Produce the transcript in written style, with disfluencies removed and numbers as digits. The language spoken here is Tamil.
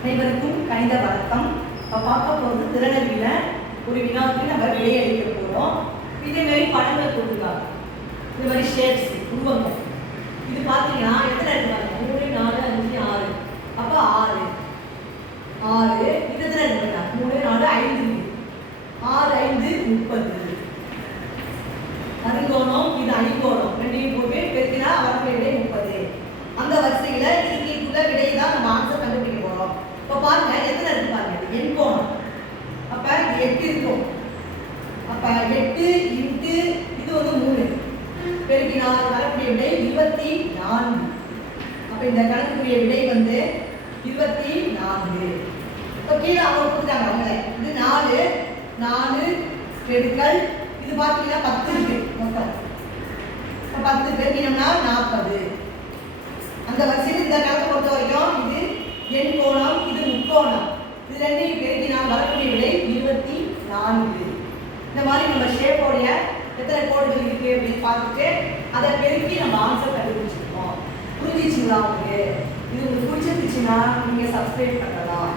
அனைவருக்கும் கணித வணக்கம். பார்க்க போகிறது திறனறிவில் ஒரு வினாவுக்கு நம்ம விடையளிக்க போகிறோம். இதே மாதிரி படங்கள் கொடுத்துருக்காங்க, இந்த மாதிரி ஷேப்ஸ் உருவங்கள். இது பார்த்தீங்கன்னா எத்தனை இருக்காங்க? 3 4 5 6. அப்போ 6 6 இது எத்தனை இருக்குங்க? 3 4 5 6 5 30. அருங்கோணம் இது அணிகோணம், ரெண்டையும் போட்டு பெருக்கினா வரக்கூடிய விடை 30. அந்த வரிசையில் இதுக்குள்ள விடையை தான் நம்ம ஆன்சர் கண்டுபிடிக்க போகிறோம். இப்போ பாருங்க எத்தனை இருக்கு பாருங்க, எண்கோணம். அப்போ இது 8 இருக்கும். அப்போ 8 இன்ட்டு இது வந்து 3 பெருக்கினால் வரக்கூடிய விடை 24. அப்போ இந்த கணக்குரிய விடை வந்து 24. இப்போ கீழே அவங்க கொடுத்தாங்க அவங்களே, இது 4 4 பெருக்கல் இது பார்த்தீங்கன்னா 10 இருக்கு மொத்தம். இப்போ 10 பெருக்கினோம்னா 40. அந்த வரிசையில் இந்த கணக்கு பொறுத்த வரைக்கும் இது எண்கோணம், இது முக்கோணம், இது ரெண்டையும் பெருக்கினால் வரக்கூடிய விடை 24. இந்த மாதிரி நம்ம ஷேப்போடைய எத்தனை கோடுகள் இருக்கு அப்படின்னு பார்த்துட்டு அதை பெருக்கி நம்ம ஆன்சர் கண்டுபிடிச்சிருக்கோம். புரிஞ்சிச்சுங்களா உங்களுக்கு? இது உங்களுக்கு பிடிச்சிருந்துச்சுன்னா நீங்கள் சப்ஸ்கிரைப் பண்ணலாம்.